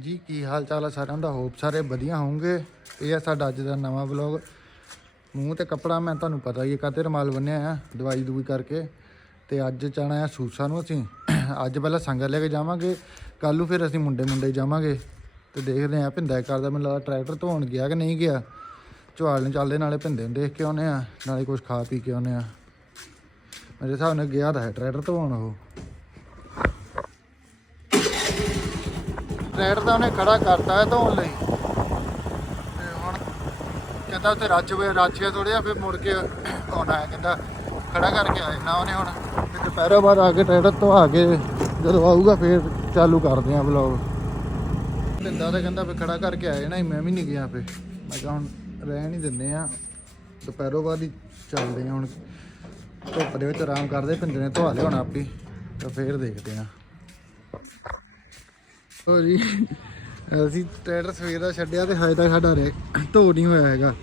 ਜੀ, ਕੀ ਹਾਲ ਚਾਲ ਹੈ ਸਾਰਿਆਂ ਦਾ? ਹੋਪ ਸਾਰੇ ਵਧੀਆ ਹੋਵੋਗੇ। ਇਹ ਹੈ ਸਾਡਾ ਅੱਜ ਦਾ ਨਵਾਂ ਵਲੌਗ ਮੂੰਹ ਤੇ ਕੱਪੜਾ ਮੈਂ ਤੁਹਾਨੂੰ ਪਤਾ ਹੀ ਹੈ ਕਾਤੇ ਰਮਾਲ ਬੰਨਿਆ ਆ, ਦਵਾਈ ਦੂਈ ਕਰਕੇ। ਤੇ ਅੱਜ ਜਾਣਾ ਆ ਸੂਸਾ ਨੂੰ ਅਸੀਂ। ਅੱਜ ਪਹਿਲਾਂ ਸੰਗਤ ਲੈ ਕੇ ਜਾਵਾਂਗੇ। ਕੱਲ ਨੂੰ ਫਿਰ ਅਸੀਂ ਮੁੰਡੇ ਮੁੰਡੇ ਜਾਵਾਂਗੇ। ਤੇ ਦੇਖਦੇ ਆ ਭਿੰਦਾ ਕਰਦਾ ਮੈਨੂੰ ਲੱਗਦਾ ਟਰੈਕਟਰ ਧੋਣ ਗਿਆ ਕਿ ਨਹੀਂ ਗਿਆ। ਚੁਹਾਲ ਨੂੰ ਚੱਲਦੇ ਨਾਲੇ ਭਿੰਦੇ ਨੂੰ ਦੇਖ ਕੇ ਆਉਨੇ ਆ, ਨਾਲੇ ਕੁਝ ਖਾ ਪੀ ਕੇ ਆਉਨੇ ਆ। ਮੇਰੇ ਹਿਸਾਬ ਨਾਲ ਗਿਆ ਤਾਂ ਹੈ ਟਰੈਕਟਰ ਧੋਣ ਉਹ। ਟਰੈਕਟਰ ਤਾਂ ਉਹਨੇ ਖੜਾ ਕਰਤਾ ਹੈ ਧੋਣ ਲਈ। ਤੇ ਹੁਣ ਕਹਿੰਦਾ ਉੱਥੇ ਰੱਜ ਵੇ ਰੱਜਿਆ ਥੋੜ੍ਹਾ ਫਿਰ ਮੁੜ ਕੇ ਆਉਣਾ ਹੈ। ਕਹਿੰਦਾ ਖੜਾ ਕਰਕੇ ਆਏ ਨਾ ਉਹਨੇ ਹੁਣ। ਤੇ ਦੁਪਹਿਰਾਂ ਬਾਅਦ ਆ ਕੇ ਟਰੈਕਟਰ ਧਵਾ ਕੇ ਜਦੋਂ ਆਊਗਾ ਫਿਰ ਚਾਲੂ ਕਰਦੇ ਆ ਵਲੌਗ ਦਿੰਦਾ ਤਾਂ ਕਹਿੰਦਾ ਫਿਰ ਖੜਾ ਕਰਕੇ ਆਏ ਨਾ ਮੈਂ ਵੀ ਨਹੀਂ ਗਿਆ ਫਿਰ। ਮੈਂ ਕਿਹਾ ਹੁਣ ਰਹਿਣ ਹੀ ਦਿੰਦੇ ਆ ਦੁਪਹਿਰੋਂ ਬਾਅਦ ਹੀ ਚੱਲਦੇ ਆ ਹੁਣ। ਧੁੱਪ ਦੇ ਵਿੱਚ ਆਰਾਮ ਕਰਦੇ ਪਿੰਦੇ ਨੇ ਧਵਾ ਲਿਆ ਹੁਣ ਆਪੀ ਤਾਂ ਫੇਰ ਦੇਖਦੇ ਆ ਹੋ ਜੀ। ਅਸੀਂ ਟਰੈਕਟਰ ਸਵੇਰ ਦਾ ਛੱਡਿਆ ਤੇ ਹਜੇ ਤੱਕ ਸਾਡਾ ਰਹਿ ਧੋ ਨਹੀਂ ਹੋਇਆ ਹੈਗਾ।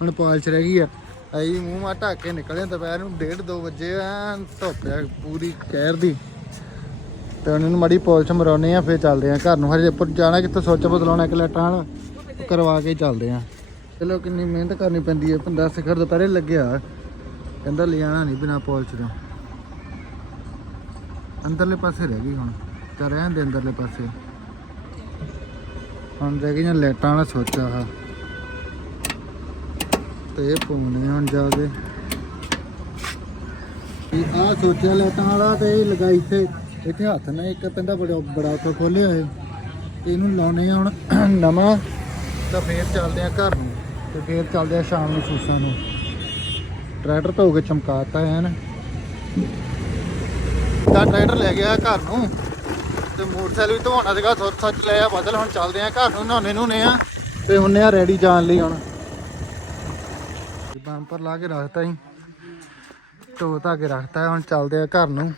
ਹੁਣ ਪਾਲਚ ਰਹਿ ਗਈ ਆ। ਆਈ ਮੂੰਹ ਮਾ ਢੱਕ ਕੇ ਨਿਕਲੇ ਦੁਪਹਿਰ ਨੂੰ 1:30 2 ਵਜੇ ਆ ਧੁੱਪ ਆ ਪੂਰੀ ਕਹਿਰ ਦੀ। ਤੇ ਉਹਨਾਂ ਨੂੰ ਮਾੜੀ ਪਾਲਿਸ਼ ਮਰਾਉਨੇ ਆ, ਫੇਰ ਚੱਲਦੇ ਆ ਘਰ ਨੂੰ। ਹਜੇ ਉੱਪਰ ਜਾਣਾ ਕਿੱਥੇ? ਸੋਚ ਬਦਲਾਉਣਾ ਇੱਕ ਲੈਟਾਂ ਵਾਲਾ ਕਰਵਾ ਕੇ ਚੱਲਦੇ ਆ। ਚਲੋ ਕਿੰਨੀ ਮਿਹਨਤ ਕਰਨੀ ਪੈਂਦੀ ਹੈ ਬੰਦਾ ਸਿਖਰ ਦੁਪਹਿਰੇ ਲੱਗਿਆ। ਕਹਿੰਦਾ ਲਿਆਣਾ ਨਹੀਂ ਬਿਨਾ ਪਾਲਿਸ਼ ਤੋਂ। ਅੰਦਰਲੇ ਪਾਸੇ ਰਹਿ ਗਈ ਹੁਣ। ਤਾਂ ਰਹਿਣ ਦੇ ਅੰਦਰਲੇ ਪਾਸੇ। ਹੁਣ ਰਹਿ ਗਈਆਂ ਲਾਈਟਾਂ ਵਾਲਾ ਸੋਚਾ ਆ ਤੇ ਇਹ ਪਾਉਣੇ ਹੁਣ ਜਾ ਕੇ। ਇਹ ਆ ਸੋਚਿਆ ਲਾਈਟਾਂ ਵਾਲਾ ਤੇ ਇਹ ਲਗਾਈ ਇੱਥੇ। ਇੱਥੇ ਹੱਥ ਨਾਲ ਇੱਕ ਪੈਂਦਾ ਬੜਾ ਬੜਾ ਉੱਥੋਂ ਖੋਲਿਆ ਹੈ ਤੇ ਇਹਨੂੰ ਲਾਉਣੇ ਆ ਹੁਣ ਨਵਾਂ, ਤਾਂ ਫੇਰ ਚੱਲਦੇ ਆ ਘਰ ਨੂੰ। ਤੇ ਫੇਰ ਚੱਲਦੇ ਆ ਸ਼ਾਮ ਨੂੰ ਸੂਸਾਂ ਨੂੰ। ਟਰੈਕਟਰ ਧੋ ਕੇ ਚਮਕਾਤਾ ਐਨ ਤਾਂ ਟਰੈਕਟਰ ਲੈ ਗਿਆ ਘਰ ਨੂੰ। ਤੇ ਮੋਟਰਸਾਈਕਲ ਵੀ ਧਵਾਉਣਾ ਸੀਗਾ ਸੁਰ ਸੱਚ ਲਿਆ ਬਦਲ ਹੁਣ ਚੱਲਦੇ ਆ, ਘਰ ਨੂੰ ਨਹਾਉਣੇ ਨੂੰ ਨੇ ਆ, ਤੇ ਹੁੰਨੇ ਆ ਰੈਡੀ ਜਾਣ ਲਈ ਹੁਣ। ਬੰਪਰ ਲਾ ਕੇ ਰੱਖਤਾ ਹੀ ਧੋ ਧਾ ਕੇ ਰੱਖਤਾ, ਹੁਣ ਚੱਲਦੇ ਆ ਘਰ ਨੂੰ।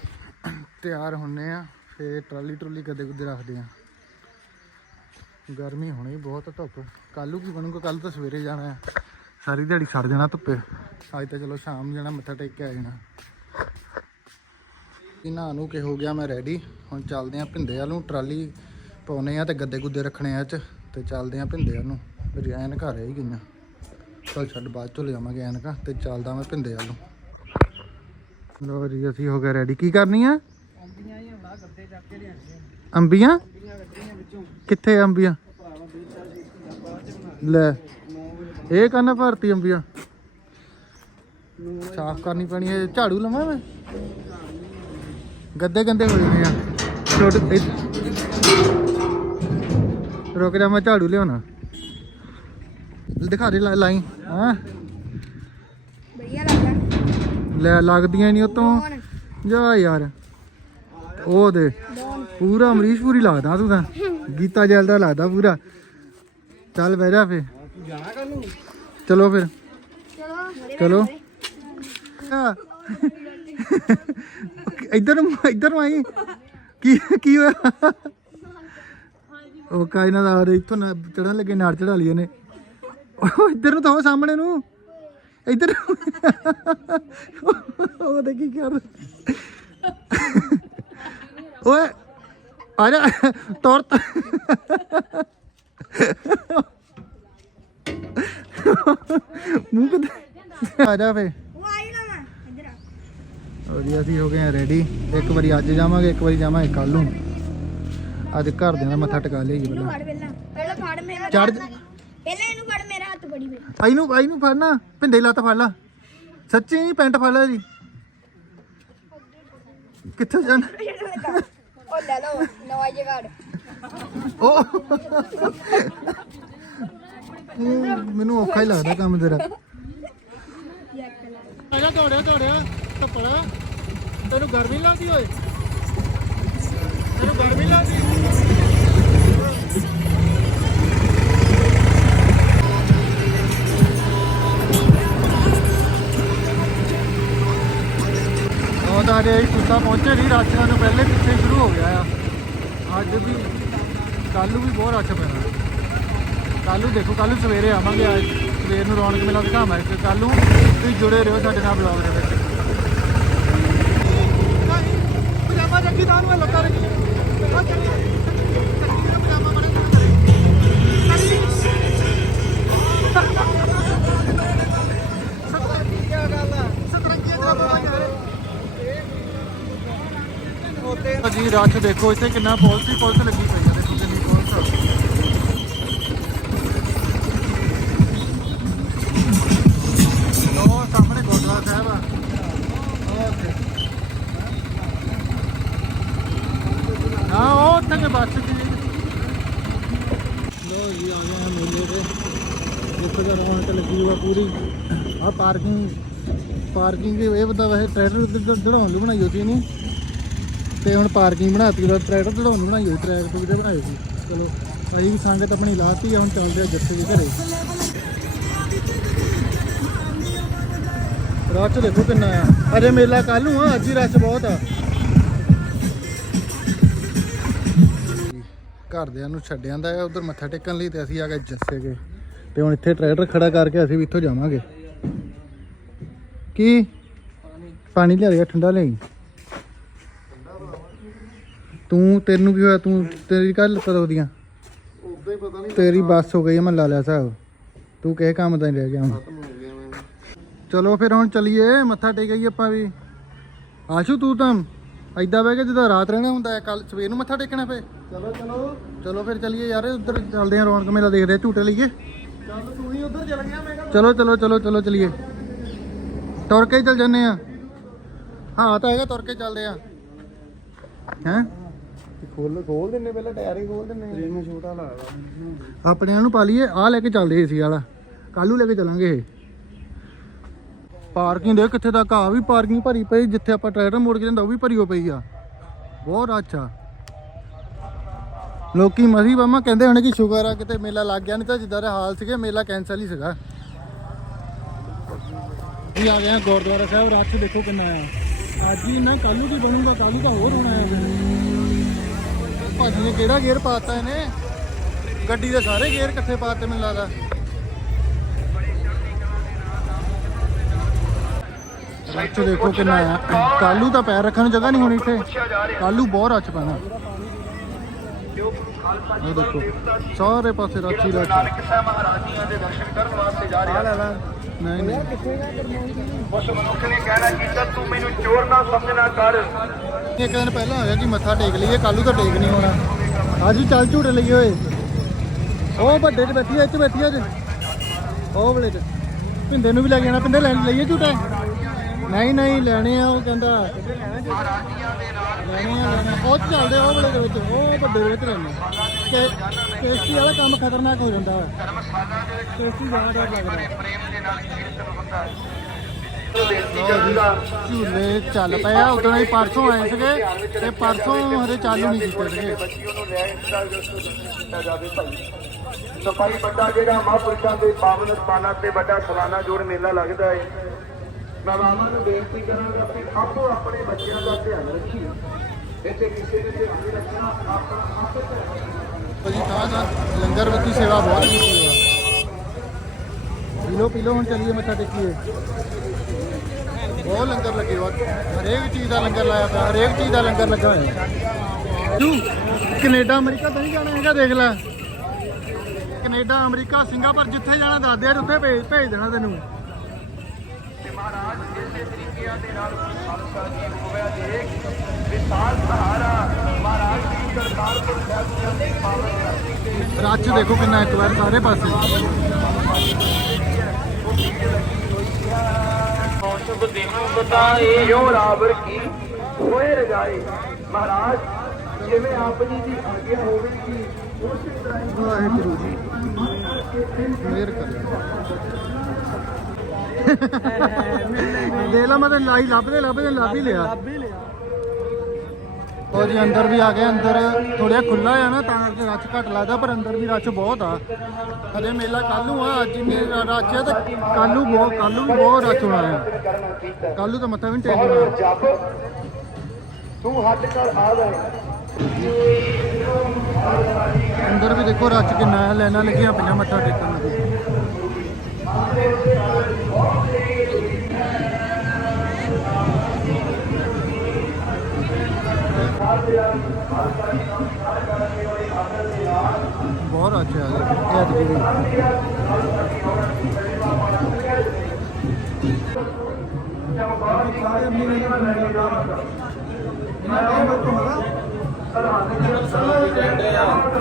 ਤਿਆਰ ਹੁੰਨੇ ਆ ਫੇਰ ਟਰਾਲੀ ਟਰੁਲੀ ਕਦੇ ਕਦੇ ਰੱਖਦੇ ਆ। ਗਰਮੀ ਹੋਣੀ ਬਹੁਤ ਧੁੱਪ। ਕੱਲੂ ਕੀ ਬਣੂਗਾ ਕੱਲ ਤਾਂ ਸਵੇਰੇ ਜਾਣਾ ਆ। ਸਾਰੀ ਦਿਹਾੜੀ ਸੜ ਜਾਣਾ ਧੁੱਪੇ। ਅੱਜ ਤਾਂ ਚਲੋ ਸ਼ਾਮ ਨੂੰ ਜਾਣਾ, ਮੱਥਾ ਟੇਕ ਕੇ ਆ ਜਾਣਾ। ਇਹਨਾਂ ਨੂੰ ਕਿ ਹੋ ਗਿਆ ਮੈਂ ਰੈਡੀ ਹੁਣ ਚੱਲਦੇ ਆ ਭਿੰਦੇ ਵੱਲ ਨੂੰ ਟਰਾਲੀ ਪਾਉਨੇ ਆ ਤੇ ਗੱਦੇ ਗੁੱਦੇ ਰੱਖਣੇ ਆ ਚ ਤੇ ਚੱਲਦੇ ਆ ਭਿੰਦੇ ਵੱਲ ਨੂੰ। ਮੇਰੀ ਐਨਕਾਂ ਰਹਿ ਗਈਆਂ। ਚਲ ਛੱਡ ਬਾਅਦ ਚ ਲੈ ਜਾਵਾਂਗੇ ਐਨਕਾਂ ਤੇ ਚੱਲਦਾ ਮੈਂ ਭਿੰਦੇ ਵੱਲ ਨੂੰ। ਲੋ ਜੀ ਅਸੀਂ ਹੋ ਗਏ ਰੈਡੀ ਕੀ ਕਰਨੀ ਆ ਅੰਬੀਆਂ ਹੀ ਗੱਦੇ ਚੱਕ ਕੇ ਕਿੱਥੇ ਅੰਬੀਆਂ? ਲੈ। 9 ਵਜੇ ਇਹ ਕੰਨ ਭਰਤੀ ਅੰਬੀਆਂ? ਸਾਫ਼ ਕਰਨੀ ਪੈਣੀ ਹੈ। ਝਾੜੂ ਲਵਾਂ ਮੈਂ? ਗੱਦੇ ਗੰਦੇ ਹੋ ਜਾਣੇ ਆ। ਛੋਟੇ ਰੁਕ ਜਾ ਮੈਂ ਝਾੜੂ ਲਿਆਉਣਾ। ਦਿਖਾ ਦੇ ਲਾਈ ਹਾਂ? ਵਧੀਆ ਲੱਗਦਾ। ਲੈ ਲੱਗਦੀਆਂ ਨਹੀਂ ਉਤੋਂ। ਜਾ ਯਾਰ। ਉਹ ਦੇ ਪੂਰਾ ਅਮਰੀਸ਼ਪੁਰੀ ਲੱਗਦਾ ਤੂੰ ਤਾਂ। ਗੀਤਾ ਜੈਲ ਦਾ ਲੱਗਦਾ ਪੂਰਾ। ਚੱਲ ਬਹਿ ਜਾ ਫੇ ਚਲੋ ਫਿਰ। ਚਲੋ। ਇੱਧਰ ਨੂੰ ਇੱਧਰ ਨੂੰ ਆਈ। ਕੀ ਕੀ ਹੋਇਆ? ਉਹ ਕਾਇਨਾ ਦਾ ਆ ਰਿਹਾ? ਇੱਥੋਂ ਚੜਨ ਲੱਗੇ, ਨਾੜ ਚੜਾ ਲਈ ਨੇ ਉਹ ਇੱਧਰ ਨੂੰ ਤਾਂ ਉਹ ਸਾਹਮਣੇ ਨੂੰ। ਇੱਧਰ ਉਹ ਦੇਖੀ ਕਰ ਓਏ, ਆ ਜਾ, ਤੋਰ। ਮੂੰਹ ਕਿੱਥੇ? ਆ ਜਾ ਫੇ। ਲਓ ਜੀ ਅਸੀਂ ਹੋ ਗਏ ਆ ਰੈਡੀ ਇੱਕ ਵਾਰੀ ਅੱਜ ਜਾਵਾਂਗੇ ਇੱਕ ਵਾਰੀ ਜਾਵਾਂਗੇ ਕੱਲ ਨੂੰ। ਅੱਜ ਘਰ ਦੇ ਨਾਲ ਮੱਥਾ ਟਿਕਾ ਲਈਏ ਇਹਨੂੰ ਪਹਿਲਾਂ। ਫੜ ਪਹਿਲਾਂ। ਪਹਿਲਾਂ ਫੜ ਮੇਰਾ ਚੜ ਪਹਿਲਾਂ ਇਹਨੂੰ ਫੜ ਮੇਰਾ ਹੱਥ ਬੜੀ ਮੇਰਾ ਆਈ ਨੂੰ ਆਈ ਨੂੰ ਫੜਨਾ। ਭਿੰਦੇ ਲੱਤ ਫੜ ਲਾ। ਸੱਚੀ ਪੈਂਟ ਫੜ ਲੈ ਜੀ ਕਿੱਥੇ ਜਾਣ? ਉਹ ਲੈ ਲਓ ਨਵਾਂ ਜਗਾੜ। ਉਹ ਮੈਨੂੰ ਔਖਾ ਹੀ ਲੱਗਦਾ ਕੰਮ ਤੇਰਾ। ਆਜਾ ਦੌੜਿਆ ਦੌੜਿਆ ਧੱਪੜਾ ਤੈਨੂੰ ਗਰਮੀ ਲੱਗਦੀ ਓਏ? ਤੈਨੂੰ ਗਰਮੀ ਲੱਗਦੀ? ਉਹਦਾ ਜੇ ਕੁੱਤਾ ਪਹੁੰਚੇ ਨਹੀਂ ਰਾਜਸਥਾਨ ਨੂੰ ਪਹਿਲੇ ਪਿੱਛੇ ਸ਼ੁਰੂ ਹੋ ਗਿਆ ਆ। ਅੱਜ ਵੀ ਕੱਲ ਨੂੰ ਵੀ ਬਹੁਤ ਰੱਛ ਪੈਣਾ। ਕੱਲ ਨੂੰ ਦੇਖੋ ਕੱਲ ਨੂੰ ਸਵੇਰੇ ਆਵਾਂਗੇ, ਅੱਜ ਸਵੇਰ ਨੂੰ ਰੌਣਕ ਮੇਲਾ ਦਿਖਾਵਾਂਗੇ। ਤੇ ਕੱਲ ਨੂੰ ਤੁਸੀਂ ਜੁੜੇ ਰਹੋ ਸਾਡੇ ਨਾਲ ਬਲੌਗ ਦੇ ਵਿੱਚ। ਦਾਨ ਮੈਂ ਜੀ ਰੱਖ ਦੇਖੋ ਇੱਥੇ ਕਿੰਨਾ ਪੁਲਿਸ ਪੁਲਿਸ ਲੱਗੀ ਪਈ ਆ। ਦੇਖੋ ਲੱਗੀ ਹੋਈ ਆ ਪੂਰੀ। ਆ ਪਾਰਕਿੰਗ ਪਾਰਕਿੰਗ ਇਹ ਬੰਦਾ ਵੈਸੇ ਟਰੈਕਟਰ ਦੜਾਉਣ ਲਈ ਬਣਾਈ ਹੋਈ ਨਹੀਂ। ਤੇ ਹੁਣ ਪਾਰਕਿੰਗ ਬਣਾਤੀ ਉਹ ਟਰੈਕਟਰ ਦੜਾਉਣ ਨੂੰ ਬਣਾਈ ਹੋਈ ਟਰੈਕਟਰ ਕਿਤੇ ਬਣਾਏ ਸੀ। ਚਲੋ ਅਸੀਂ ਵੀ ਸੰਗਤ ਆਪਣੀ ਲਾਤੀ ਹੁਣ ਚੱਲਦੇ ਆ ਜੱਥੇ ਦੇ ਘਰੇ। ਰਸ਼ ਦੇਖੋ ਕਿੰਨਾ ਆ। ਅਜੇ ਮੇਲਾ ਕੱਲ ਨੂੰ ਆ, ਅੱਜ ਹੀ ਰਸ਼ ਬਹੁਤ ਆ। ਘਰਦਿਆਂ ਨੂੰ ਛੱਡਿਆਂ ਦਾ ਉਧਰ ਮੱਥਾ ਟੇਕਣ ਲਈ ਤੇ ਅਸੀਂ ਆ ਗਏ ਜੱਸੇ ਕੇ ਤੇ ਹੁਣ ਇੱਥੇ ਟਰੈਕਟਰ ਖੜਾ ਕਰਕੇ ਅਸੀਂ ਵੀ ਇੱਥੋਂ ਜਾਵਾਂਗੇ। ਕੀ? ਪਾਣੀ ਲਿਆ ਦੇ ਠੰਡਾ ਲਈ ਤੂੰ ਤੈਨੂੰ ਕੀ ਹੋਇਆ? ਤੂੰ ਤੇਰੀ ਕੱਲ ਕਦੋਂ ਦੀਆਂ ਉਦਾਂ ਹੀ ਪਤਾ ਨਹੀਂ ਤੇਰੀ ਬੱਸ ਹੋ ਗਈ ਮੈਂ ਲਾ ਲਿਆ ਹਿਸਾਬ ਤੂੰ ਕਿਸੇ ਕੰਮ ਨਹੀਂ ਰਹਿ ਗਿਆ ਹੁਣ। ਚਲੋ ਫਿਰ ਹੁਣ ਚੱਲੀਏ ਮੱਥਾ ਟੇਕਾਈਏ ਆਪਾਂ ਵੀ। ਆਸ਼ੂ ਤੂੰ ਤਾਂ ਐਦਾਂ ਬਹਿ ਕੇ ਜਦੋਂ ਰਾਤ ਰਹਿਣਾ ਹੁੰਦਾ ਕੱਲ ਸਵੇਰ ਨੂੰ ਮੱਥਾ ਟੇਕਣਾ ਫੇ ਚਲੋ ਚਲੋ। ਚਲੋ ਫਿਰ ਚੱਲੀਏ ਯਾਰ ਉੱਧਰ ਚੱਲਦੇ ਆ ਰੌਣਕ ਮੇਲਾ ਦੇਖਦੇ ਝੂਟੇ ਲਈਏ। ਚੱਲ ਤੂੰ ਹੀ ਉਧਰ ਚਲ ਗਿਆ ਮੈਂ ਕਿਹਾ ਚਲੋ ਚਲੋ ਚਲੋ ਚਲੋ ਚੱਲੀਏ। ਤੁਰ ਕੇ ਹੀ ਚੱਲ ਜੰਨੇ ਆ। ਹਾਂ ਤਾਂ ਹੈਗਾ ਤੁਰ ਕੇ ਚੱਲਦੇ ਆ। ਹੈਂ? ਖੋਲ ਖੋਲ ਦਿੰਨੇ ਪਹਿਲਾਂ ਟਾਇਰ ਹੀ ਖੋਲ ਦਿੰਨੇ ਟ੍ਰੇਨ ਨੂੰ ਛੋਟਾ ਲੱਗਦਾ ਆਪਣਿਆਂ ਨੂੰ ਪਾ ਲਈਏ ਆਹ ਲੈ ਕੇ ਚੱਲਦੇ ਏਸੀ ਵਾਲਾ। ਕੱਲੂ ਲੈ ਕੇ ਚੱਲਾਂਗੇ ਇਹ। ਪਾਰਕਿੰਗ ਦੇ ਕਿੱਥੇ ਤੱਕ ਆ ਵੀ ਪਾਰਕਿੰਗ ਭਰੀ ਪਈ ਜਿੱਥੇ ਆਪਾਂ ਟਰੈਕਟਰ ਮੋੜ ਕੇ ਜਾਂਦਾ ਉਹ ਵੀ ਭਰੀ ਹੋ ਪਈ ਆ। ਬਹੁਤ ਅੱਛਾ ਲੋਕੀ ਮਸੀ ਬਾਮਾ ਕਹਿੰਦੇ ਹੋਣੇ ਕਿ ਸ਼ੁਕਰ ਆ, ਕਿਤੇ ਮੇਲਾ ਲੱਗ ਗਿਆ ਨਹੀਂ ਤਾਂ ਜਿੱਦਾਂ ਦਾ ਹਾਲ ਸੀਗੇ, ਮੇਲਾ ਕੈਂਸਲ ਹੀ ਸੀਗਾ। ਵੀ ਆ ਗਏ ਆ ਗੁਰਦੁਆਰਾ ਸਾਹਿਬ ਰੱਛ ਦੇਖੋ ਕਿੰਨਾ ਆ। ਅੱਜ ਹੀ ਨਾ ਕੱਲੂ ਦੀ ਬਣੂਗਾ ਕੱਲੂ ਤਾਂ ਹੋਰ ਹੋਣਾ ਹੈ ਭਾਜੀ ਨੇ ਕਿਹੜਾ ਗੇਅਰ ਪਾਤਾ ਇਹਨੇ? ਗੱਡੀ ਦੇ ਸਾਰੇ ਗੇਅਰ ਇਕੱਠੇ ਪਾਤੇ ਮੈਨੂੰ ਲੱਗਦਾ। ਰੱਛ ਦੇਖੋ ਕਿੰਨਾ ਆ। ਕਾਲੂ ਤਾਂ ਪੈਰ ਰੱਖਣ ਨੂੰ ਜਗ੍ਹਾ ਨਹੀਂ ਹੋਣੀ ਇੱਥੇ। ਕਾਲੂ ਬਹੁਤ ਰੱਛ ਪੈਣਾ। ਉਹ ਦੇਖੋ ਸਾਰੇ ਪਾਸੇ ਰੱਛ ਹੀ ਰੱਛ ਮਹਾਰਾਜੀਆਂ ਦੇ ਦਰਸ਼ਨ ਕਰਨ ਵਾਸਤੇ ਜਾ ਰਿਹਾ ਲੈ ਲੈ। ਨਹੀਂ ਨਹੀਂ। ਉਸ ਮਨੁੱਖ ਨੇ ਕਹਿਣਾ ਕੀਤਾ ਤੂੰ ਮੈਨੂੰ ਚੋਰ ਨਾ ਸਮਝਣਾ ਕਰ। ਇੱਕ ਦਿਨ ਪਹਿਲਾਂ ਹੋਇਆ ਕਿ ਮੱਥਾ ਟੇਕ ਲਈਏ ਕੱਲੂ ਤਾਂ ਟੇਕ ਨਹੀਂ ਹੋਣਾ। ਅੱਜ ਵੀ ਚੱਲ ਝੂਟੇ ਲਈਏ ਹੋਏ ਉਹ ਵੱਡੇ 'ਚ ਬੈਠੀ ਐ ਇੱਥੇ ਬੈਠੀ ਐ ਉਹ ਵਾਲੇ 'ਚ। ਪਿੰਦੇ ਨੂੰ ਵੀ ਲੈ ਕੇ ਜਾਣਾ ਪਿੰਦੇ ਲੈ ਲਈਏ ਝੂਟੇ। ਨਹੀਂ ਨਹੀਂ, ਲੈਣੇ ਆ, ਉਹ ਕਹਿੰਦਾ। ਲੈਣੇ ਆ ਲੈਣੇ ਆ। ਉਹ 'ਚ ਚੱਲਦੇ ਆ ਉਹ ਵਾਲੇ ਦੇ ਵਿੱਚ, ਉਹ ਵੱਡੇ ਦੇ ਵਿੱਚ ਲੈਣੇ ਤੇ ਟੇਸਟੀ ਵਾਲਾ ਕੰਮ ਖਤਰਨਾਕ ਹੋ ਜਾਂਦਾ। ਹੈ ਟੇਸਟੀ ਜ਼ਿਆਦਾ ਡਰ ਲੱਗਦਾ। ਝੂਲੇ ਚੱਲ ਪਏ ਆ ਉਦੋਂ ਹੀ ਪਰਸੋਂ ਆਏ ਸੀਗੇ ਤੇ ਪਰਸੋਂ ਹਰੇ ਚਾਲੂ ਨਹੀਂ ਕੀਤੇ ਸੀਗੇ। ਬੱਚੀ ਉਹਨੂੰ ਲੈ ਇੰਦਾ ਕੀਤਾ ਜਾਵੇ ਭਾਈ ਸਫ਼ਾਈ ਵੱਡਾ ਜਿਹੜਾ ਮਹਾਂਪੁਰਸ਼ਾਂ ਦੇ ਪਾਵਨ ਸਥਾਨਾਂ ਤੇ ਵੱਡਾ ਸਾਲਾਨਾ ਜੋੜ ਮੇਲਾ ਲੱਗਦਾ ਹੈ। ਮੈਂ ਮਾਮਾ ਨੂੰ ਬੇਨਤੀ ਕਰਾਂਗਾ ਕਿ ਆਪੋ ਆਪਣੇ ਬੱਚਿਆਂ ਦਾ ਧਿਆਨ ਰੱਖੀਏ। ਇੱਥੇ ਕਿਸੇ ਨੇ ਧਿਆਨ ਨਹੀਂ ਰੱਖਣਾ ਆਪਣਾ ਆਪੇ ਭਾਜੀ ਤਾਂ ਤਾਂ ਲੰਗਰ ਸੇਵਾ ਬਹੁਤ ਕੀਤੀ ਹੈ ਪੀ ਲਓ ਪੀ ਲਓ ਹੁਣ ਚੱਲੀਏ ਮੱਥਾ ਟੇਕੀਏ। ਬਹੁਤ ਲੰਗਰ ਲੱਗੇ ਹੋਏ ਹਰੇਕ ਚੀਜ਼ ਦਾ ਲੰਗਰ ਲਾਇਆ ਪਿਆ ਹਰੇਕ ਚੀਜ਼ ਦਾ ਲੰਗਰ ਲੱਗਾ ਹੋਇਆ। ਤੂੰ ਕੈਨੇਡਾ ਅਮਰੀਕਾ ਤਾਂ ਨਹੀਂ ਜਾਣਾ ਹੈਗਾ ਦੇਖ ਲੈ। ਕੈਨੇਡਾ ਅਮਰੀਕਾ ਸਿੰਗਾਪੁਰ ਜਿੱਥੇ ਜਾਣਾ ਦੱਸ ਦੇ ਉੱਥੇ ਭੇਜ ਭੇਜ ਦੇਣਾ ਤੈਨੂੰ। ਤੇ ਮਹਾਰਾਜ ਤਰੀਕਿਆਂ ਦੇ ਨਾਲ ਖਾਲਸਾ ਜੀ ਹੋਇਆ ਦੇਖ ਵਿਸਾਲ ਸਹਾਰਾ ਮਹਾਰਾਜ ਦੀ ਕਰਤਾਰਪੁਰ ਸਾਹਿਬ ਦੀਆਂ ਦੇ ਪਾਵਨ ਧਰਤੀ ਤੇ ਰੱਛ ਦੇਖੋ ਕਿੰਨਾ ਇੱਕ ਵਾਰ ਸਾਰੇ ਪਾਸੇ। ਮੌਸਮ ਦੇਨੂੰ ਬਤਾਏ ਜੋ ਰਾਵਰ ਕੀ ਹੋਏ ਰਜਾਏ। ਮਹਾਰਾਜ ਜਿਵੇਂ ਆਪ ਜੀ ਦੀ ਆਗਿਆ ਹੋਵੇਗੀ ਉਸੇ ਤਰ੍ਹਾਂ ਹੀ ਵਾਹਿਗੁਰੂ ਜੀ। ਮਿਹਰ ਕਰਿਓ ਦੇ ਲਾ ਮੈਂ ਤਾਂ ਲਾਈ ਲੱਭਦੇ ਲੱਭਦੇ ਲੱਭ ਹੀ ਲਿਆ। ਲੱਭ ਹੀ ਲਿਆ। ਉਹ ਜੀ ਅੰਦਰ ਵੀ ਆ ਗਏ ਅੰਦਰ ਥੋੜ੍ਹਾ ਖੁੱਲਾ ਆ ਨਾ ਤਾਂ ਕਰਕੇ ਰੱਛ ਘੱਟ ਲੱਗਦਾ ਪਰ ਅੰਦਰ ਵੀ ਰੱਛ ਬਹੁਤ ਆ। ਹਲੇ ਮੇਲਾ ਕੱਲ ਨੂੰ ਆ ਅੱਜ ਹੀ ਮੇਲਾ ਰੱਛ ਆ ਤੇ ਕੱਲ ਨੂੰ ਬਹੁਤ ਕੱਲ ਨੂੰ ਵੀ ਬਹੁਤ ਰੱਛ ਹੋਣਾ ਆ। ਕੱਲ ਨੂੰ ਤਾਂ ਮੱਥਾ ਵੀ ਨਹੀਂ ਟੇਕਣਾ। ਜਪ ਤੂੰ ਹੱਟ ਕਰ ਆ ਗਏ ਅੰਦਰ ਵੀ ਦੇਖੋ ਰੱਛ ਕਿੰਨਾ ਹੈ ਲਾਈਨਾਂ ਲੱਗੀਆਂ ਪਈਆਂ ਮੱਥਾ ਟੇਕਣ ਨੂੰ। ਬਹੁਤ ਅੱਛਾ ਆ ਇਹ ਐਤਕੀ ਵੀ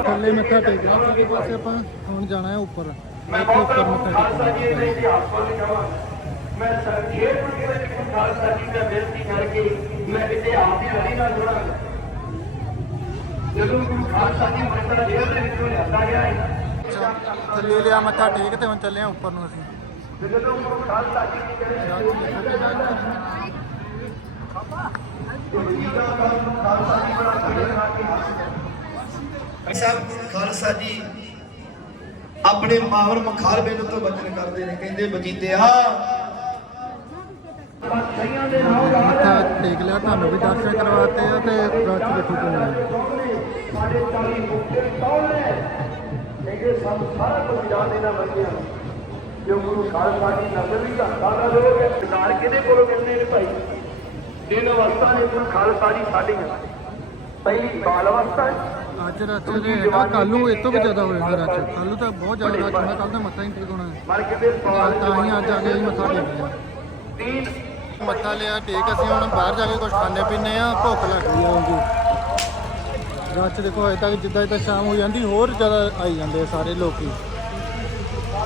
ਥੱਲੇ ਮੱਥਾ ਟੇਕਣਾ ਸੀ ਪਾਸੇ ਆਪਾਂ ਹੁਣ ਜਾਣਾ ਹੈ ਉੱਪਰ। ਮੈਂ ਬਹੁਤ ਖਾਲਸਾ ਜੀ ਦੇ ਇਤਿਹਾਸ ਤੋਂ ਲਿਖਾਂ ਮੈਂ ਸੰਖੇਪ ਵਿੱਚ ਖਾਲਸਾ ਜੀ ਦਾ ਬੇਨਤੀ ਕਰਕੇ ਮੈਂ ਇਤਿਹਾਸ ਦੀ ਲੜੀ ਨਾਲ ਜੁੜਾਂਗਾ। ਜਦੋਂ ਗੁਰੂ ਖਾਲਸਾ ਜੀ ਮੰਤਰ ਜੇਲ੍ਹ ਦੇ ਵਿੱਚੋਂ ਲਿਆਂਦਾ ਗਿਆ ਹੈ ਥੱਲੇ ਲਿਆ ਮੱਥਾ ਟੇਕ ਤੇ ਹੁਣ ਚੱਲੇ ਆ ਉੱਪਰ ਨੂੰ ਅਸੀਂ। ਤੇ ਜਦੋਂ ਗੁਰੂ ਖਾਲਸਾ ਜੀ ਦੀ ਕਹਿੰਦੇ ਸਾਹਿਬ ਖਾਲਸਾ ਜੀ ਆਪਣੇ ਮਾਵਰ ਮਖਾਲ ਬਿੰਦ ਤੋਂ ਬਚਨ ਕਰਦੇ ਨੇ ਕਹਿੰਦੇ ਬਜੀਤੇ ਆ। ਮੱਥਾ ਟੇਕ ਲਿਆ ਤੁਹਾਨੂੰ ਵੀ ਦਰਸ਼ਨ ਕਰਵਾਤੇ ਆ ਤੇ ਰਾਤ ਬੈਠੀ ਤੇ ਸਾਡੇ ਚਾਲੀ ਮੁਕਤੇ ਕੌਣ ਹੈ ਕਹਿੰਦੇ ਸਭ ਸਾਰਾ ਕੁਝ ਜਾਣਦੇ ਨਾ। ਬੰਦਿਆਂ ਜੋ ਗੁਰੂ ਖਾਲਸਾ ਜੀ ਨਜ਼ਰ ਵੀ ਘਾਟਾ ਦਾ ਲੋਕ ਹੈ ਸਰਕਾਰ ਕਿਹਦੇ ਕੋਲੋਂ ਮਿਲਨੇ ਨੇ ਭਾਈ ਤਿੰਨ ਅਵਸਥਾ ਨੇ ਗੁਰੂ ਖਾਲਸਾ ਜੀ ਸਾਡੀਆਂ। ਪਹਿਲੀ ਬਾਲ ਅਵਸਥਾ ਹੈ। ਅੱਜ ਰਾਤ ਦੇ ਕੱਲ ਨੂੰ ਇਹ ਤੋਂ ਵੀ ਜ਼ਿਆਦਾ ਹੋਏਗਾ ਰਾਤ। ਕੱਲ ਨੂੰ ਤਾਂ ਬਹੁਤ ਜ਼ਿਆਦਾ ਰਾਤ ਹੋਣਾ ਕੱਲ ਦਾ ਮੱਥਾ ਹੀ ਨਹੀਂ ਟੇਕ ਹੋਣਾ। ਤਾਂ ਹੀ ਅੱਜ ਆ ਕੇ ਅਸੀਂ ਮੱਥਾ ਟੇਕ ਮੱਥਾ ਲਿਆ, ਟੇਕ ਅਸੀਂ ਹੁਣ ਬਾਹਰ ਜਾ ਕੇ ਕੁਝ ਖਾਣੇ ਪੀਣੇ ਆ ਭੁੱਖ ਲੱਗ ਗਈ ਆ ਰਾਤ ਦੇਖੋ ਅਜੇ ਤੱਕ ਜਿੱਦਾਂ ਜਿੱਦਾਂ ਸ਼ਾਮ ਹੋ ਜਾਂਦੀ, ਹੋਰ ਜ਼ਿਆਦਾ ਆਈ ਜਾਂਦੇ ਆ ਸਾਰੇ ਲੋਕੀ।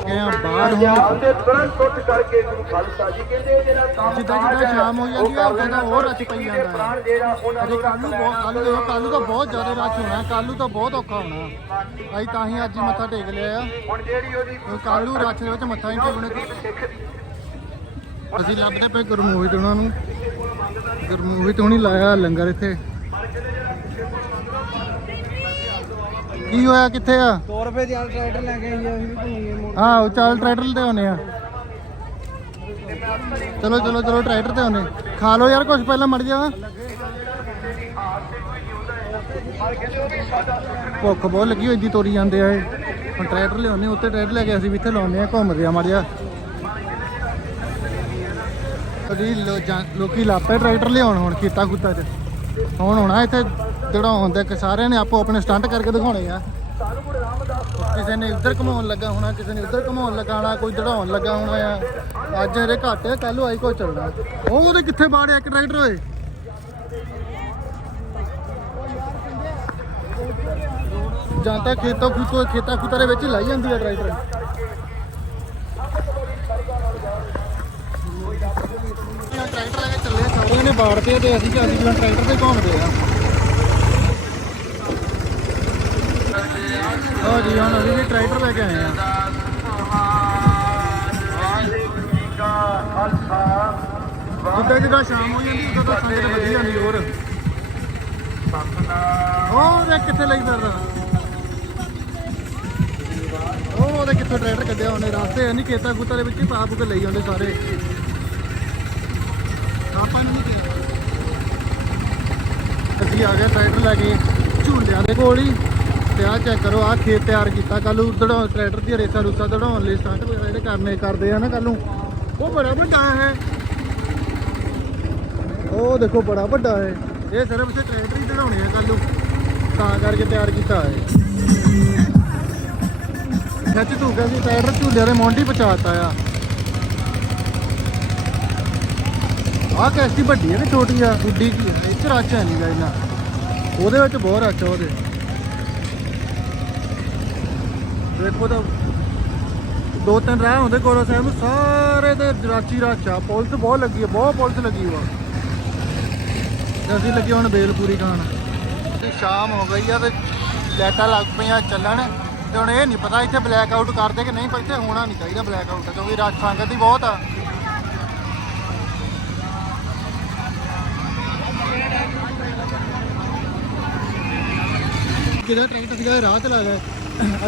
ਗਏ ਆ ਬਾਹਰ ਹੁਣ ਦੇ ਤੁਰੰਤ ਉੱਠ ਕਰਕੇ ਗੁਰੂ ਖਾਲਸਾ ਜੀ ਕਹਿੰਦੇ ਜਿਹੜਾ ਕੰਮ ਜਿੱਦਾਂ ਜਿੱਦਾਂ ਸ਼ਾਮ ਹੋ ਜਾਂਦੀ ਆ ਉਦੋਂ ਦਾ ਹੋਰ ਰੱਛ ਪਈ ਜਾਂਦਾ ਹੈ। ਪ੍ਰਾਣ ਜਿਹੜਾ ਉਹਨਾਂ ਅਜੇ ਕੱਲ ਨੂੰ ਬਹੁਤ ਕੱਲ ਨੂੰ ਕੱਲ ਨੂੰ ਤਾਂ ਬਹੁਤ ਜ਼ਿਆਦਾ ਰੱਛ ਹੋਣਾ ਕੱਲ ਨੂੰ ਤਾਂ ਬਹੁਤ ਔਖਾ ਹੋਣਾ ਅਸੀਂ ਤਾਂ ਹੀ ਅੱਜ ਹੀ ਮੱਥਾ ਟੇਕ ਲਿਆ ਆ। ਹੁਣ ਜਿਹੜੀ ਉਹਦੀ ਕੱਲ ਨੂੰ ਰੱਛ ਦੇ ਵਿੱਚ ਮੱਥਾ ਹੀ ਟੇਕਣਾ। ਅਸੀਂ ਲੱਭਦੇ ਪਏ ਗੁਰਮੋਹਿਤ ਉਹਨਾਂ ਨੂੰ। ਗੁਰਮੋਹਿਤ ਹੁਣੀ ਲਾਇਆ ਲੰਗਰ ਇੱਥੇ। ਕੀ ਹੋਇਆ? ਕਿੱਥੇ ਆ? 100 ਰੁਪਏ ਦੀ ਆਲ ਟਰੈਕਟਰ ਲੈ ਕੇ ਆਈ ਅਸੀਂ ਵੀ ਘੁੰਮੀਏ ਮੋੜ ਹਾਂ ਉਹ ਚੱਲ ਟਰੈਕਟਰ ਤੇ ਆਉਨੇ ਆ। ਚਲੋ ਚਲੋ ਚਲੋ ਟਰੈਕਟਰ ਤੇ ਆਉਨੇ। ਖਾ ਲਓ ਯਾਰ ਕੁਝ ਪਹਿਲਾਂ ਮੜ ਜਾ ਭੁੱਖ ਬਹੁਤ ਲੱਗੀ ਹੋਈ ਦੀ ਤੋਰੀ ਜਾਂਦੇ ਆ ਇਹ। ਹੁਣ ਟਰੈਕਟਰ ਲਿਆਉਨੇ ਉੱਤੇ ਟਰੈਕਟਰ ਲੈ ਕੇ ਅਸੀਂ ਵੀ ਇੱਥੇ ਲਾਉਨੇ ਆ ਘੁੰਮਦੇ ਆ ਮੜ ਜਾ ਜੀ ਲੋਕੀ ਲਾਪੇ ਟਰੈਕਟਰ ਲਿਆਉਣ ਹੁਣ ਖੇਤਾਂ ਖੁੱਤਾਂ 'ਚ। ਹੁਣ ਹੋਣਾ ਇੱਥੇ ਦੜਾਉਣ ਦੇ ਸਾਰਿਆਂ ਨੇ ਆਪੋ ਆਪਣੇ ਸਟੰਟ ਕਰਕੇ ਦਿਖਾਉਣੇ ਆ। ਕਿਸੇ ਨੇ ਇੱਧਰ ਘਮਾਉਣ ਲੱਗਾ ਹੋਣਾ ਕਿਸੇ ਨੇ ਉੱਧਰ ਘਮਾਉਣ ਲੱਗਾ ਹੋਣਾ ਕੋਈ ਦੜਾਉਣ ਲੱਗਾ ਹੋਣਾ ਆ। ਅੱਜ ਇਹਦੇ ਘੱਟ ਆ ਕੱਲ ਆਈ ਕੋ ਚੱਲਣਾ। ਉਹ ਉਹਦੇ ਕਿੱਥੇ ਬਾੜਿਆ ਇੱਕ ਟਰੈਕਟਰ ਓਏ? ਜਾਂ ਤਾਂ ਖੇਤੋਂ ਖੂਤੋਂ ਖੇਤਾਂ ਖੂਤਾਂ ਦੇ ਵਿੱਚ ਹੀ ਲਾਈ ਜਾਂਦੀ ਆ ਟਰੈਕਟਰ। ਟਰੈਕਟਰ ਲੈ ਕੇ ਚੱਲੇ ਆ, ਸਾਰਿਆਂ ਨੇ ਬਾੜਦੇ ਤੇ ਅਸੀਂ ਕਿ ਅਸੀਂ ਟਰੈਕਟਰ ਤੇ ਘੁੰਮਦੇ ਆ। ਹਾਂ ਜੀ, ਹੁਣ ਅਸੀਂ ਵੀ ਟਰੈਕਟਰ ਲੈ ਕੇ ਆਏ ਆ ਜਿੱਦਾਂ ਜਿੱਦਾਂ ਸ਼ਾਮ ਹੋ ਜਾਂਦੀ ਉਦੋਂ ਤਾਂ ਸੰਗਤ ਵਧੀ ਜਾਂਦੀ ਹੋਰ। ਹੋਰ ਇਹ ਕਿੱਥੇ ਲਈ ਫਿਰਦਾ? ਉਹ ਉਹਦੇ ਕਿੱਥੋਂ ਟਰੈਕਟਰ ਕੱਢਿਆ ਉਹਨੇ, ਰਸਤੇ ਨਹੀਂ ਖੇਤਾਂ ਖੂਤਾਂ ਦੇ ਵਿੱਚ ਹੀ ਪਾ ਪੁ ਲਈ ਜਾਂਦੇ ਸਾਰੇ। ਆਪਾਂ ਨਹੀਂ ਕਿਹਾ ਅਸੀਂ ਆ ਗਿਆ ਟਰੈਕਟਰ ਲੈ ਕੇ ਝੂਲਿਆਂ ਦੇ ਕੋਲ ਹੀ। ਤੇ ਆਹ ਚੈੱਕ ਕਰੋ, ਆਹ ਖੇਤ ਤਿਆਰ ਕੀਤਾ। ਕੱਲ ਨੂੰ ਦੜਾਉ ਟਰੈਕਟਰ ਦੀ ਰੇਸਾ ਰੂਸਾ ਦੜਾਉਣ ਲਈ ਸਟਾਰਟ ਵਗੈਰਾ ਜਿਹੜੇ ਕਰਨੇ ਕਰਦੇ ਆ ਨਾ ਕੱਲ ਨੂੰ। ਉਹ ਬੜਾ ਵੱਡਾ ਹੈ। ਉਹ ਦੇਖੋ ਬੜਾ ਵੱਡਾ ਹੈ। ਇਹ ਸਿਰਫ ਇਸੇ ਟਰੈਕਟਰ ਹੀ ਦੜਾਉਣੇ ਆ ਕੱਲ ਨੂੰ। ਤਾਂ ਕਰਕੇ ਤਿਆਰ ਕੀਤਾ ਹੈ। ਖਿੱਚ ਤੂੰ ਕਹਿੰਦੀ ਟਰੈਕਟਰ ਝੂਲੇ ਦੇ ਮੋਂਡੀ ਪਹੁੰਚਾਤਾ ਆ। ਆਹ ਕੈਸੀ ਵੱਡੀ ਹੈ ਕਿ ਛੋਟੀ ਆ ਉੱਡੀ ਕੀ ਹੈ ਇੱਥੇ ਰੱਛ ਹੈ ਨਹੀਂ ਗਾ ਇੰਨਾ। ਉਹਦੇ ਵਿੱਚ ਬਹੁਤ ਰੱਛ ਉਹਦੇ। ਦੇਖੋ ਤਾਂ ਦੋ ਤਿੰਨ ਰਾਹ ਹੁੰਦੇ ਕੋਲੋਂ ਸਾਹਿਬ ਨੂੰ ਸਾਰੇ ਤੇ ਰਾਚੀ ਰਾਚਾ ਪੁਲਿਸ ਬਹੁਤ ਲੱਗੀ ਹੈ ਬਹੁਤ ਪੁਲਿਸ ਲੱਗੀ ਵਾ ਤੇ ਅਸੀਂ ਲੱਗੇ ਹੁਣ ਬੇਲਪੂਰੀ ਖਾਣ। ਤੇ ਸ਼ਾਮ ਹੋ ਗਈ ਆ ਤੇ ਲਾਈਟਾਂ ਲੱਗ ਪਈਆਂ ਚੱਲਣ ਤੇ ਹੁਣ ਇਹ ਨਹੀਂ ਪਤਾ ਇੱਥੇ ਬਲੈਕ ਆਊਟ ਕਰਦੇ ਕਿ ਨਹੀਂ ਪਰ ਇੱਥੇ ਹੋਣਾ ਨਹੀਂ ਚਾਹੀਦਾ ਬਲੈਕ ਆਊਟ ਕਿਉਂਕਿ ਰੱਛ ਸੰਗਤ ਹੀ ਬਹੁਤ ਆ। ਕਿਹਦਾ ਟਰੈਕਟਰ ਸੀਗਾ? ਰਾਹ ਤੇ ਲਾ ਗਿਆ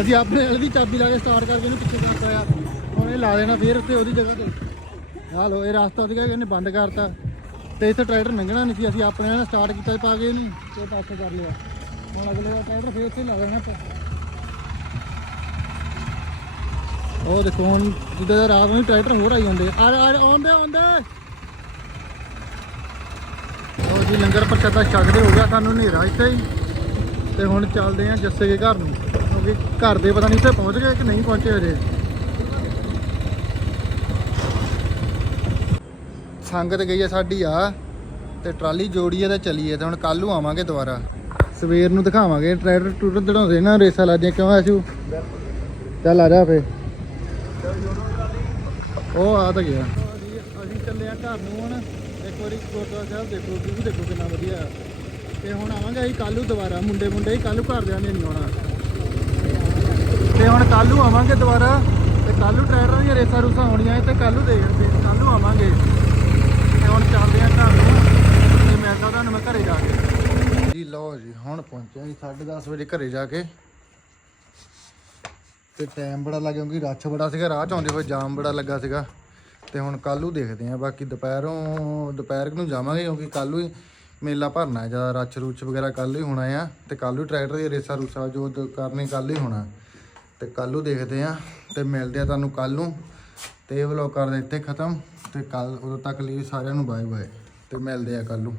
ਅਸੀਂ ਆਪਣੇ ਵਾਲੇ ਦੀ ਚਾਬੀ ਲਾ ਕੇ ਸਟਾਰਟ ਕਰਕੇ ਇਹਨੂੰ ਪਿੱਛੇ ਕਰਤਾ ਆ ਹੁਣ ਇਹ ਲਾ ਦੇਣਾ ਫੇਰ ਉੱਤੇ ਉਹਦੀ ਜਗ੍ਹਾ ਤੇ। ਆਹ ਲੋ ਇਹ ਰਸਤਾ ਸੀਗਾ ਕਿ ਇਹਨੇ ਬੰਦ ਕਰਤਾ। ਤੇ ਇੱਥੇ ਟਰੈਕਟਰ ਲੰਘਣਾ ਨਹੀਂ ਸੀ, ਅਸੀਂ ਆਪਣੇ ਨਾਲ ਸਟਾਰਟ ਕੀਤਾ ਪਾ ਕੇ ਇਹਨੂੰ। ਤੇ ਪਾਸੇ ਕਰ ਲਿਆ। ਹੁਣ ਅਗਲੇ ਦਾ ਟਰੈਕਟਰ ਫੇਰ ਉੱਥੇ ਲਾ ਦੇਣਾ ਆਪਾਂ। ਉਹ ਦੇਖੋ, ਹੁਣ ਜਿੱਦਾਂ ਦਾ ਰਾਤ ਨੂੰ ਟਰੈਕਟਰ ਹੋਰ ਆਈ ਜਾਂਦੇ ਆ। ਆ ਆਉਂਦੇ ਆਉਂਦੇ। ਉਹ ਜੀ, ਲੰਗਰ ਪ੍ਰਸ਼ਾਦਾ ਛਕਦੇ ਹੋ ਗਿਆ, ਸਾਨੂੰ ਹਨੇਰਾ ਇੱਥੇ ਹੀ। ਤੇ ਹੁਣ ਚੱਲਦੇ ਆ ਜੱਸੇ ਦੇ ਘਰ ਨੂੰ। ਕਿਉਂਕਿ ਘਰ ਦੇ ਪਤਾ ਨਹੀਂ ਇੱਥੇ ਪਹੁੰਚ ਗਏ ਕਿ ਨਹੀਂ ਪਹੁੰਚੇ ਅਜੇ ਸੰਗਤ ਗਈ ਆ ਸਾਡੀ ਆ ਤੇ ਟਰਾਲੀ ਜੋੜੀਏ ਤੇ ਚਲੀਏ ਤੇ ਹੁਣ ਕੱਲ ਨੂੰ ਆਵਾਂਗੇ ਦੁਬਾਰਾ। ਸਵੇਰ ਨੂੰ ਦਿਖਾਵਾਂਗੇ, ਟਰੈਕਟਰ ਟੂਟਰ ਦੜਾਉਂਦੇ ਨਾ ਰੇਸਾਂ ਲਾਦੀਆਂ, ਕਿਉਂ ਆਸ਼ੂ? ਚੱਲ ਆ ਜਾ ਫੇ। ਉਹ ਆ ਤਾਂ ਗਿਆ। ਅਸੀਂ ਚੱਲੇ ਆ ਘਰ ਨੂੰ ਹੁਣ, ਇੱਕ ਵਾਰੀ ਗੁਰਦੁਆਰਾ ਸਾਹਿਬ ਦੇਖੋ ਵੀ ਦੇਖੋ ਕਿੰਨਾ ਵਧੀਆ। ਤੇ ਹੁਣ ਆਵਾਂਗੇ ਅਸੀਂ ਕੱਲੂ ਦੁਬਾਰਾ ਮੁੰਡੇ ਮੁੰਡੇ ਹੀ ਕੱਲੂ ਘਰਦਿਆਂ ਨੇ ਨਹੀਂ ਆਉਣਾ। ਤੇ ਹੁਣ ਕੱਲੂ ਆਵਾਂਗੇ ਦੁਬਾਰਾ ਤੇ ਕੱਲੂ ਟਰੈਕਟਰਾਂ ਦੀਆਂ ਰੇਸਾਂ ਰੂਸਾਂ ਹੋਣੀਆਂ ਹੈ ਤੇ ਕੱਲੂ ਦੇਖਦੇ ਕੱਲੂ ਆਵਾਂਗੇ। ਤੇ ਹੁਣ ਚੱਲਦੇ ਆ ਘਰ ਨੂੰ ਤੇ ਮਿਲਦਾ ਤੁਹਾਨੂੰ ਮੈਂ ਘਰੇ ਜਾ ਕੇ ਜੀ ਲਓ ਜੀ, ਹੁਣ ਪਹੁੰਚਿਆ ਜੀ 10:30 ਵਜੇ ਘਰੇ ਜਾ ਕੇ। ਤੇ ਟਾਈਮ ਬੜਾ ਲੱਗ ਕਿਉਂਕਿ ਰੱਛ ਬੜਾ ਸੀਗਾ, ਰਾਹ ਚ ਆਉਂਦੇ ਹੋਏ ਜਾਮ ਬੜਾ ਲੱਗਾ ਸੀਗਾ। ਤੇ ਹੁਣ ਕੱਲ੍ਹ ਨੂੰ ਦੇਖਦੇ ਆਂ ਬਾਕੀ ਦੁਪਹਿਰੋਂ, ਦੁਪਹਿਰ ਨੂੰ ਜਾਵਾਂਗੇ ਕਿਉਂਕਿ ਕੱਲ੍ਹ ਨੂੰ ਮੇਲਾ ਭਰਨਾ ਹੈ, ਜ਼ਿਆਦਾ ਰੱਛ ਰੂਛ ਵਗੈਰਾ ਕੱਲ ਹੀ ਹੋਣਾ ਆ। ਤੇ ਕੱਲ ਨੂੰ ਟਰੈਕਟਰ ਦੀ ਰੇਸਾਂ ਰੂਸਾਂ ਜੋ ਦ- ਕਰਨੀ ਕੱਲ੍ਹ ਹੀ ਹੋਣਾ। ਤੇ ਕੱਲ੍ਹ ਨੂੰ ਦੇਖਦੇ ਆਂ ਤੇ ਮਿਲਦੇ ਆ ਤੁਹਾਨੂੰ ਕੱਲ੍ਹ ਨੂੰ ਤੇ ਇਹ ਵਲੌਗ ਕਰਦੇ ਇੱਥੇ ਖਤਮ ਤੇ ਕੱਲ ਉਦੋਂ ਤੱਕ ਲਈ ਸਾਰਿਆਂ ਨੂੰ ਬਾਏ ਬਾਏ ਤੇ ਮਿਲਦੇ ਆ ਕੱਲ੍ਹ ਨੂੰ।